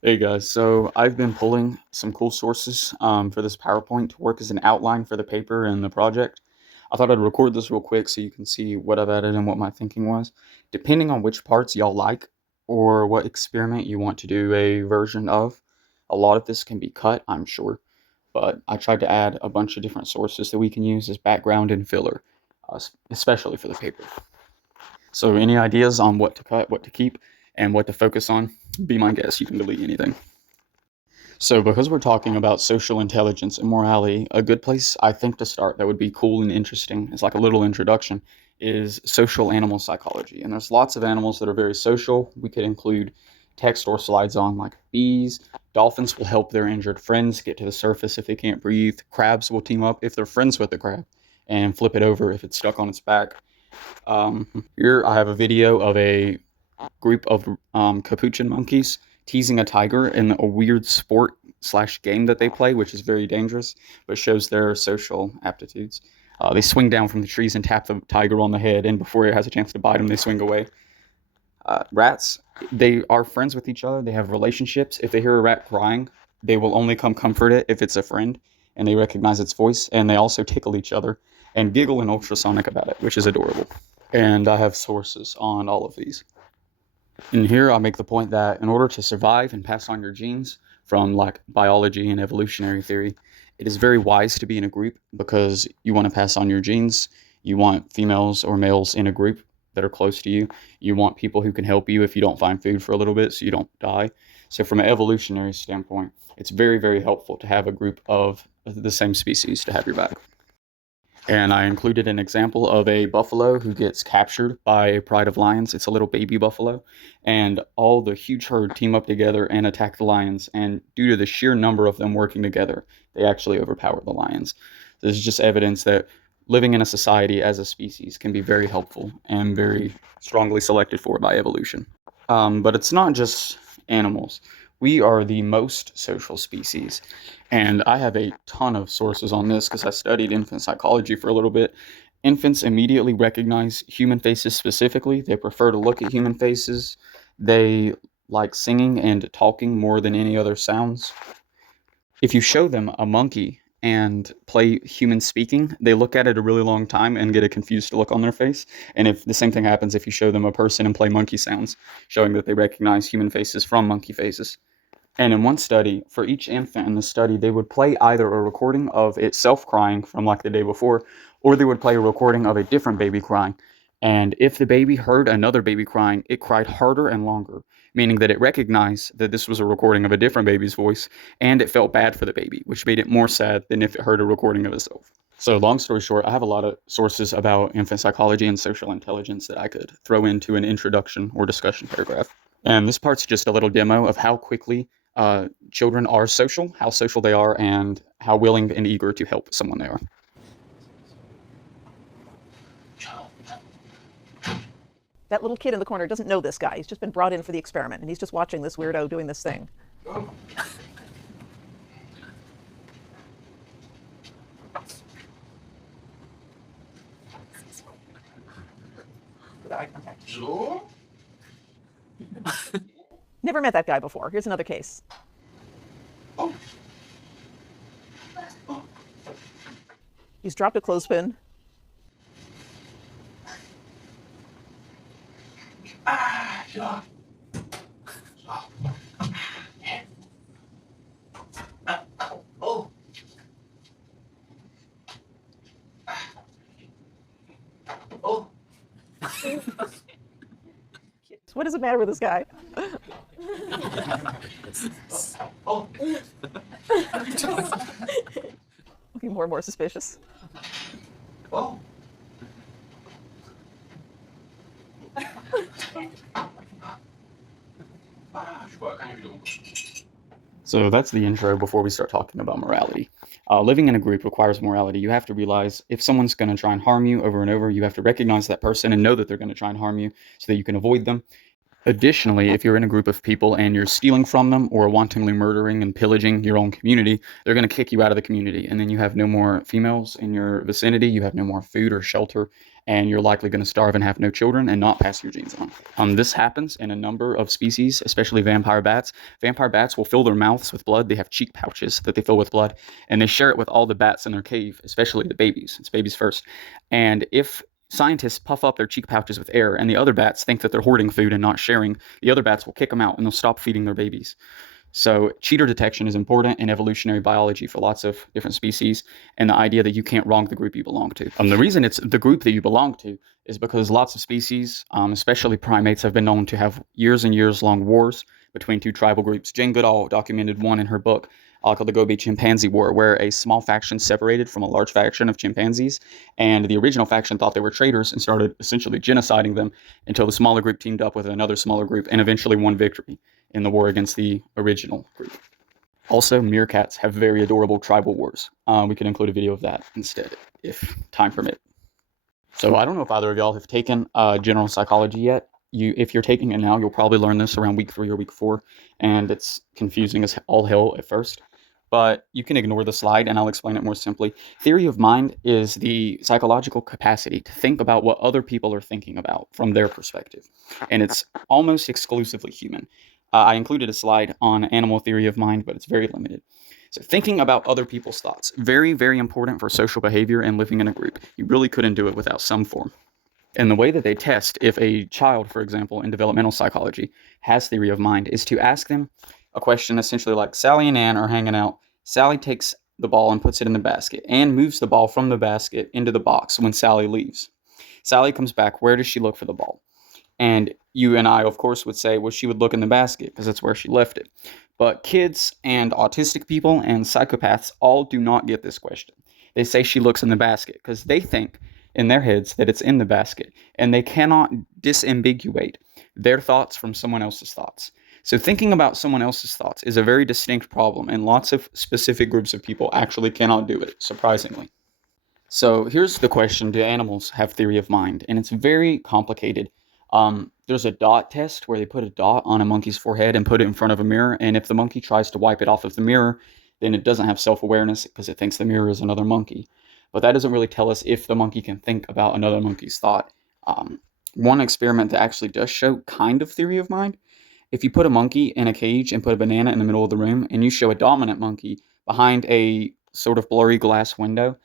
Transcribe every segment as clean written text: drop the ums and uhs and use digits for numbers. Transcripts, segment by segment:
Hey guys, so I've been pulling some cool sources for this PowerPoint to work as an outline for the paper and the project. I thought I'd record this real quick so you can see what I've added and what my thinking was. Depending on which parts y'all like or what experiment you want to do a version of, a lot of this can be cut, I'm sure, but I tried to add a bunch of different sources that we can use as background and filler, especially for the paper. So any ideas on what to cut, what to keep, and what to focus on? Be my guest, you can delete anything. So, because we're talking about social intelligence and morality, a good place I think to start that would be cool and interesting, as like a little introduction, is social animal psychology. And there's lots of animals that are very social. We could include text or slides on like bees. Dolphins will help their injured friends get to the surface if they can't breathe. Crabs will team up if they're friends with the crab and flip it over if it's stuck on its back. Here I have a video of a group of capuchin monkeys teasing a tiger in a weird sport slash game that they play, which is very dangerous, but shows their social aptitudes. They swing down from the trees and tap the tiger on the head, and before it has a chance to bite them, they swing away. Rats, they are friends with each other. They have relationships. If they hear a rat crying, they will only come comfort it if it's a friend, and they recognize its voice, and they also tickle each other and giggle in ultrasonic about it, which is adorable. And I have sources on all of these. And here I'll make the point that in order to survive and pass on your genes from like biology and evolutionary theory, it is very wise to be in a group because you want to pass on your genes. You want females or males in a group that are close to you. You want people who can help you if you don't find food for a little bit so you don't die. So, from an evolutionary standpoint, it's very, very helpful to have a group of the same species to have your back. And I included an example of a buffalo who gets captured by a pride of lions. It's a little baby buffalo, and all the huge herd team up together and attack the lions. And due to the sheer number of them working together, they actually overpower the lions. This is just evidence that living in a society as a species can be very helpful and very strongly selected for by evolution. But it's not just animals. We are the most social species. And I have a ton of sources on this because I studied infant psychology for a little bit. Infants immediately recognize human faces specifically. They prefer to look at human faces. They like singing and talking more than any other sounds. If you show them a monkey and play human speaking, they look at it a really long time and get a confused look on their face. And if the same thing happens if you show them a person and play monkey sounds, showing that they recognize human faces from monkey faces. And in one study, for each infant in the study, they would play either a recording of itself crying from like the day before, or they would play a recording of a different baby crying. And if the baby heard another baby crying, it cried harder and longer, meaning that it recognized that this was a recording of a different baby's voice, and it felt bad for the baby, which made it more sad than if it heard a recording of itself. So, long story short, I have a lot of sources about infant psychology and social intelligence that I could throw into an introduction or discussion paragraph. And this part's just a little demo of how quickly children are social, how social they are, and how willing and eager to help someone they are. That little kid in the corner doesn't know this guy. He's just been brought in for the experiment, and he's just watching this weirdo doing this thing. Never met that guy before. Here's another case. He's dropped a clothespin. What is the matter with this guy? Looking more and more suspicious. So that's the intro before we start talking about morality. Living in a group requires morality. You have to realize if someone's going to try and harm you over and over, you have to recognize that person and know that they're going to try and harm you so that you can avoid them. Additionally, if you're in a group of people and you're stealing from them or wantonly murdering and pillaging your own community, they're going to kick you out of the community. And then you have no more females in your vicinity. You have no more food or shelter. and you're likely going to starve and have no children and not pass your genes on. This happens in a number of species, especially vampire bats. Vampire bats will fill their mouths with blood. They have cheek pouches that they fill with blood, and they share it with all the bats in their cave, especially the babies. It's babies first. And if scientists puff up their cheek pouches with air and the other bats think that they're hoarding food and not sharing, the other bats will kick them out and they'll stop feeding their babies. So cheater detection is important in evolutionary biology for lots of different species, and the idea that you can't wrong the group you belong to. The reason it's the group that you belong to is because lots of species, especially primates, have been known to have years and years long wars between two tribal groups. Jane Goodall documented one in her book called the Gobi Chimpanzee War, where a small faction separated from a large faction of chimpanzees, and the original faction thought they were traitors and started essentially genociding them until the smaller group teamed up with another smaller group and eventually won victory in the war against the original group. Also, meerkats have very adorable tribal wars. We could include a video of that instead, if time permit. So I don't know if either of y'all have taken general psychology yet. If you're taking it now, you'll probably learn this around week 3 or week 4, and it's confusing as all hell at first. But you can ignore the slide, and I'll explain it more simply. Theory of mind is the psychological capacity to think about what other people are thinking about from their perspective, and it's almost exclusively human. I included a slide on animal theory of mind, but it's very limited. So thinking about other people's thoughts, very, very important for social behavior and living in a group. You really couldn't do it without some form. And the way that they test if a child, for example, in developmental psychology has theory of mind is to ask them a question essentially like, Sally and Ann are hanging out. Sally takes the ball and puts it in the basket. Ann moves the ball from the basket into the box when Sally leaves. Sally comes back. Where does she look for the ball? And you and I, of course, would say, well, she would look in the basket because that's where she left it. But kids and autistic people and psychopaths all do not get this question. They say she looks in the basket because they think in their heads that it's in the basket, and they cannot disambiguate their thoughts from someone else's thoughts. So thinking about someone else's thoughts is a very distinct problem, and lots of specific groups of people actually cannot do it, surprisingly. So here's the question, do animals have theory of mind? And it's very complicated. There's a dot test where they put a dot on a monkey's forehead and put it in front of a mirror, and if the monkey tries to wipe it off of the mirror, then it doesn't have self-awareness because it thinks the mirror is another monkey. But that doesn't really tell us if the monkey can think about another monkey's thought. One experiment that actually does show kind of theory of mind, if you put a monkey in a cage and put a banana in the middle of the room, and you show a dominant monkey behind a sort of blurry glass window,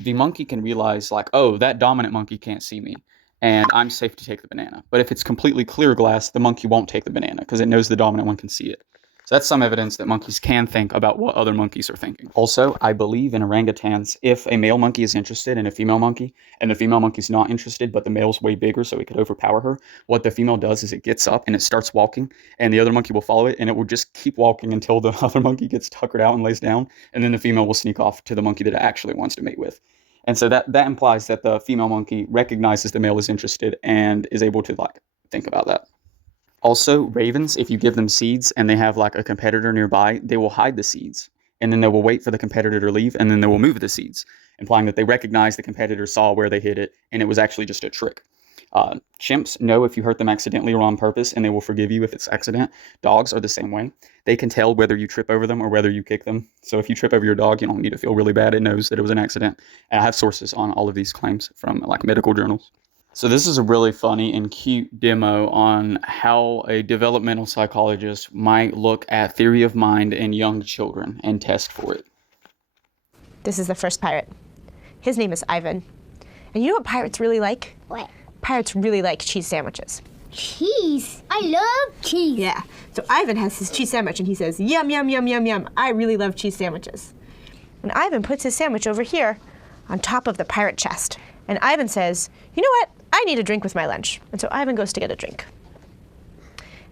the monkey can realize, like, oh, that dominant monkey can't see me, and I'm safe to take the banana. But if it's completely clear glass, the monkey won't take the banana because it knows the dominant one can see it. So that's some evidence that monkeys can think about what other monkeys are thinking. Also, I believe in orangutans, if a male monkey is interested in a female monkey, and the female monkey's not interested, but the male's way bigger so it could overpower her, what the female does is it gets up and it starts walking, and the other monkey will follow it, and it will just keep walking until the other monkey gets tuckered out and lays down, and then the female will sneak off to the monkey that it actually wants to mate with. And so that implies that the female monkey recognizes the male is interested and is able to, like, think about that. Also, ravens, if you give them seeds and they have like a competitor nearby, they will hide the seeds, and then they will wait for the competitor to leave, and then they will move the seeds, implying that they recognize the competitor saw where they hid it, and it was actually just a trick. Chimps know if you hurt them accidentally or on purpose, and they will forgive you if it's accident. Dogs are the same way. They can tell whether you trip over them or whether you kick them. So if you trip over your dog, you don't need to feel really bad. It knows that it was an accident. And I have sources on all of these claims from like medical journals. So this is a really funny and cute demo on how a developmental psychologist might look at theory of mind in young children and test for it. This is the first pirate. His name is Ivan. And you know what pirates really like? What? Pirates really like cheese sandwiches. Cheese. I love cheese. Yeah. So Ivan has his cheese sandwich and he says, yum, yum, yum, yum, yum. I really love cheese sandwiches. And Ivan puts his sandwich over here on top of the pirate chest. And Ivan says, you know what? I need a drink with my lunch. And so Ivan goes to get a drink.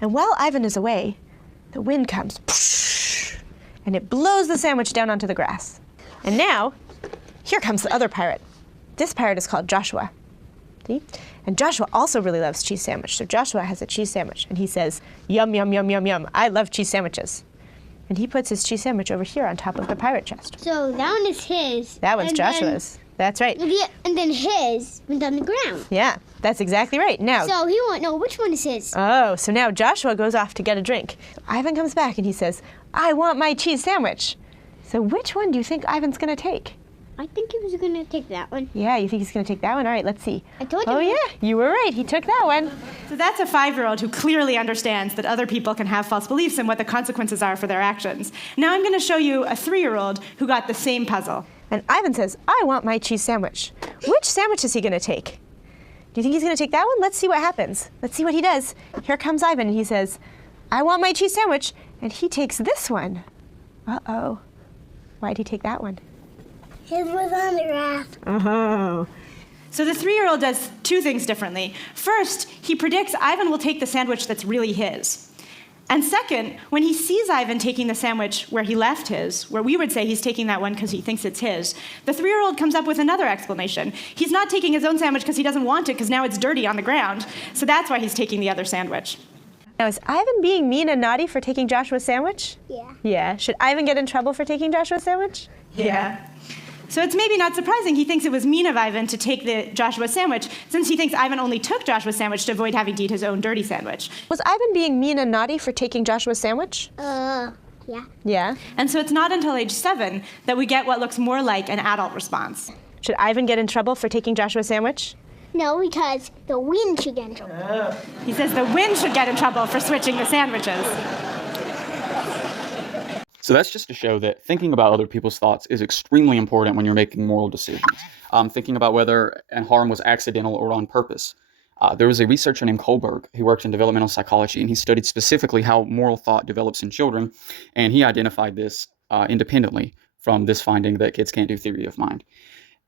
And while Ivan is away, the wind comes, and it blows the sandwich down onto the grass. And now, here comes the other pirate. This pirate is called Joshua. See? And Joshua also really loves cheese sandwich. So Joshua has a cheese sandwich, and he says, yum, yum, yum, yum, yum. I love cheese sandwiches. And he puts his cheese sandwich over here on top of the pirate chest. So that one is his. That one's Joshua's. That's right. Yeah, and then his went on the ground. Yeah, that's exactly right. Now. So he won't know which one is his. Oh, so now Joshua goes off to get a drink. Ivan comes back and he says, I want my cheese sandwich. So which one do you think Ivan's going to take? I think he was gonna take that one. Yeah, you think he's going to take that one? All right, let's see. I told you. Oh, yeah, you were right. He took that one. So that's a 5-year-old who clearly understands that other people can have false beliefs and what the consequences are for their actions. Now I'm going to show you a 3-year-old who got the same puzzle. And Ivan says, I want my cheese sandwich. Which sandwich is he going to take? Do you think he's going to take that one? Let's see what happens. Let's see what he does. Here comes Ivan, and he says, I want my cheese sandwich. And he takes this one. Uh-oh. Why'd he take that one? His was on the graph. Oh. So the 3-year-old does 2 things differently. First, he predicts Ivan will take the sandwich that's really his. And second, when he sees Ivan taking the sandwich where he left his, where we would say he's taking that one because he thinks it's his, the 3-year-old comes up with another explanation. He's not taking his own sandwich because he doesn't want it, because now it's dirty on the ground. So that's why he's taking the other sandwich. Now, is Ivan being mean and naughty for taking Joshua's sandwich? Yeah. Yeah. Should Ivan get in trouble for taking Joshua's sandwich? Yeah. So it's maybe not surprising he thinks it was mean of Ivan to take the Joshua sandwich, since he thinks Ivan only took Joshua's sandwich to avoid having to eat his own dirty sandwich. Was Ivan being mean and naughty for taking Joshua's sandwich? Yeah. Yeah. And so it's not until age 7 that we get what looks more like an adult response. Should Ivan get in trouble for taking Joshua's sandwich? No, because the wind should get in trouble. He says the wind should get in trouble for switching the sandwiches. So that's just to show that thinking about other people's thoughts is extremely important when you're making moral decisions. Thinking about whether harm was accidental or on purpose. There was a researcher named Kohlberg who worked in developmental psychology, and he studied specifically how moral thought develops in children, and he identified this independently from this finding that kids can't do theory of mind.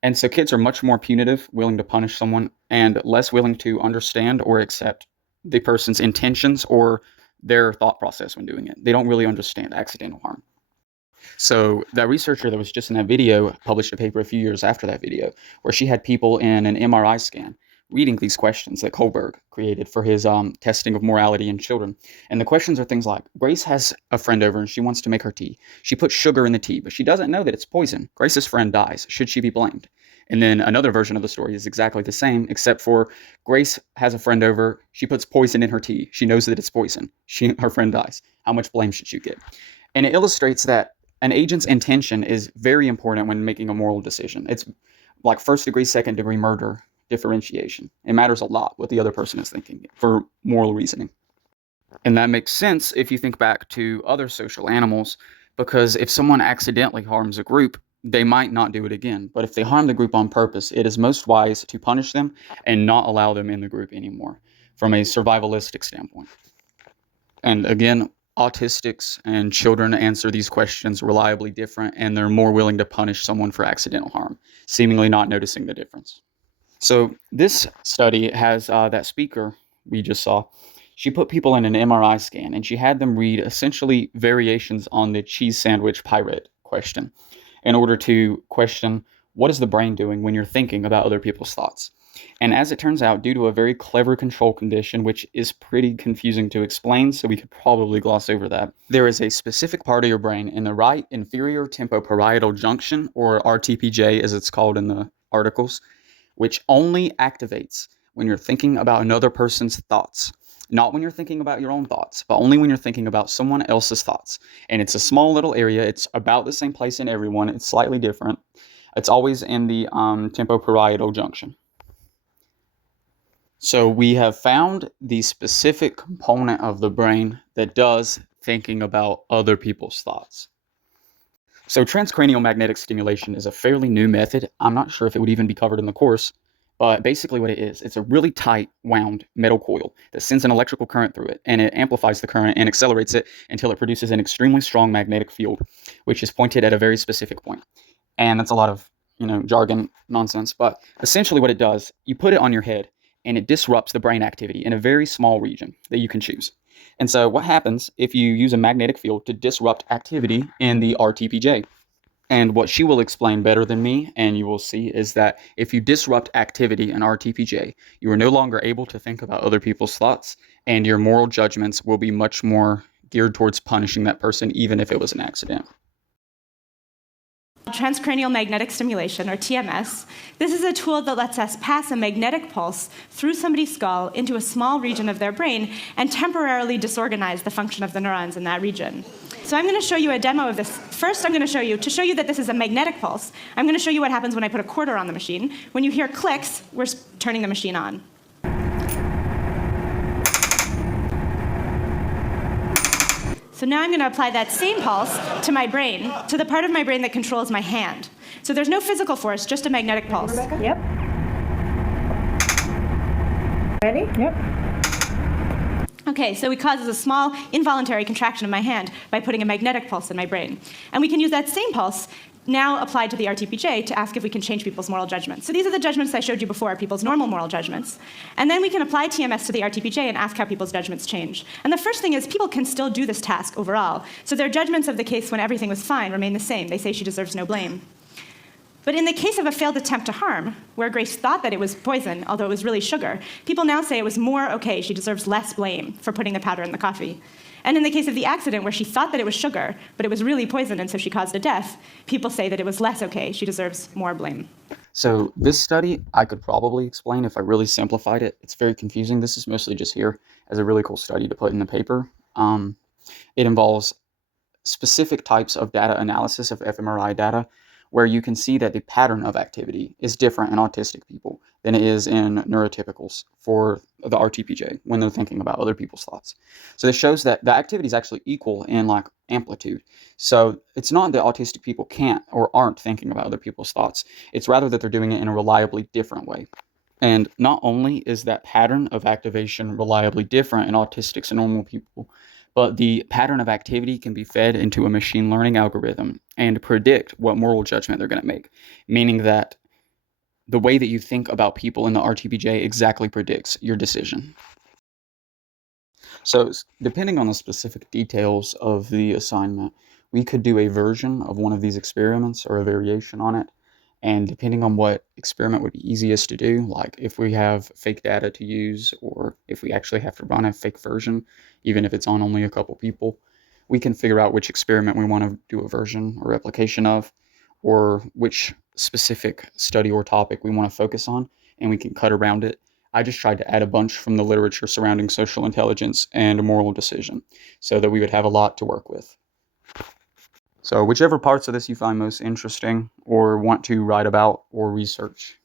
And so kids are much more punitive, willing to punish someone, and less willing to understand or accept the person's intentions or their thought process when doing it. They don't really understand accidental harm. So that researcher that was just in that video published a paper a few years after that video where she had people in an MRI scan reading these questions that Kohlberg created for his testing of morality in children. And the questions are things like, Grace has a friend over and she wants to make her tea. She puts sugar in the tea, but she doesn't know that it's poison. Grace's friend dies. Should she be blamed? And then another version of the story is exactly the same, except for Grace has a friend over. She puts poison in her tea. She knows that it's poison. Her friend dies. How much blame should you get? And it illustrates that an agent's intention is very important when making a moral decision. It's like first-degree, second-degree murder differentiation. It matters a lot what the other person is thinking for moral reasoning. And that makes sense if you think back to other social animals, because if someone accidentally harms a group, they might not do it again. But if they harm the group on purpose, it is most wise to punish them and not allow them in the group anymore from a survivalistic standpoint. And again, autistics and children answer these questions reliably different, and they're more willing to punish someone for accidental harm, seemingly not noticing the difference. So this study has that speaker we just saw. She put people in an MRI scan, and she had them read essentially variations on the cheese sandwich pirate question in order to question what is the brain doing when you're thinking about other people's thoughts. And as it turns out, due to a very clever control condition, which is pretty confusing to explain, so we could probably gloss over that, there is a specific part of your brain in the right inferior tempoparietal junction, or RTPJ as it's called in the articles, which only activates when you're thinking about another person's thoughts. Not when you're thinking about your own thoughts, but only when you're thinking about someone else's thoughts. And it's a small little area. It's about the same place in everyone. It's slightly different. It's always in the tempoparietal junction. So we have found the specific component of the brain that does thinking about other people's thoughts. So transcranial magnetic stimulation is a fairly new method. I'm not sure if it would even be covered in the course, but basically what it is, it's a really tight wound metal coil that sends an electrical current through it, and it amplifies the current and accelerates it until it produces an extremely strong magnetic field, which is pointed at a very specific point. And that's a lot of, jargon nonsense, but essentially what it does, you put it on your head, and it disrupts the brain activity in a very small region that you can choose. And so what happens if you use a magnetic field to disrupt activity in the RTPJ? And what she will explain better than me, and you will see, is that if you disrupt activity in RTPJ, you are no longer able to think about other people's thoughts, and your moral judgments will be much more geared towards punishing that person, even if it was an accident. Transcranial magnetic stimulation, or TMS. This is a tool that lets us pass a magnetic pulse through somebody's skull into a small region of their brain and temporarily disorganize the function of the neurons in that region. So I'm going to show you a demo of this. First, I'm going to show you, to show you that this is a magnetic pulse, I'm going to show you what happens when I put a quarter on the machine. When you hear clicks, we're turning the machine on. So now I'm going to apply that same pulse to my brain, to the part of my brain that controls my hand. So there's no physical force, just a magnetic pulse. Rebecca? Yep. Ready? Yep. Okay, so it causes a small involuntary contraction of my hand by putting a magnetic pulse in my brain. And we can use that same pulse now applied to the RTPJ to ask if we can change people's moral judgments. So these are the judgments I showed you before, people's normal moral judgments. And then we can apply TMS to the RTPJ and ask how people's judgments change. And the first thing is people can still do this task overall. So their judgments of the case when everything was fine remain the same. They say she deserves no blame. But in the case of a failed attempt to harm, where Grace thought that it was poison, although it was really sugar, people now say it was more okay, she deserves less blame for putting the powder in the coffee. And in the case of the accident, where she thought that it was sugar, but it was really poison and so she caused a death, people say that it was less okay, she deserves more blame. So this study, I could probably explain if I really simplified it. It's very confusing. This is mostly just here as a really cool study to put in the paper. It involves specific types of data analysis of fMRI data, where you can see that the pattern of activity is different in autistic people than it is in neurotypicals for the RTPJ when they're thinking about other people's thoughts. So this shows that the activity is actually equal in like amplitude. So it's not that autistic people can't or aren't thinking about other people's thoughts. It's rather that they're doing it in a reliably different way. And not only is that pattern of activation reliably different in autistics and normal people, but the pattern of activity can be fed into a machine learning algorithm and predict what moral judgment they're going to make, meaning that the way that you think about people in the RTPJ exactly predicts your decision. So depending on the specific details of the assignment, we could do a version of one of these experiments or a variation on it. And depending on what experiment would be easiest to do, like if we have fake data to use, or if we actually have to run a fake version, even if it's on only a couple people, we can figure out which experiment we want to do a version or replication of, or which specific study or topic we want to focus on, and we can cut around it. I just tried to add a bunch from the literature surrounding social intelligence and moral decision, so that we would have a lot to work with. So whichever parts of this you find most interesting or want to write about or research,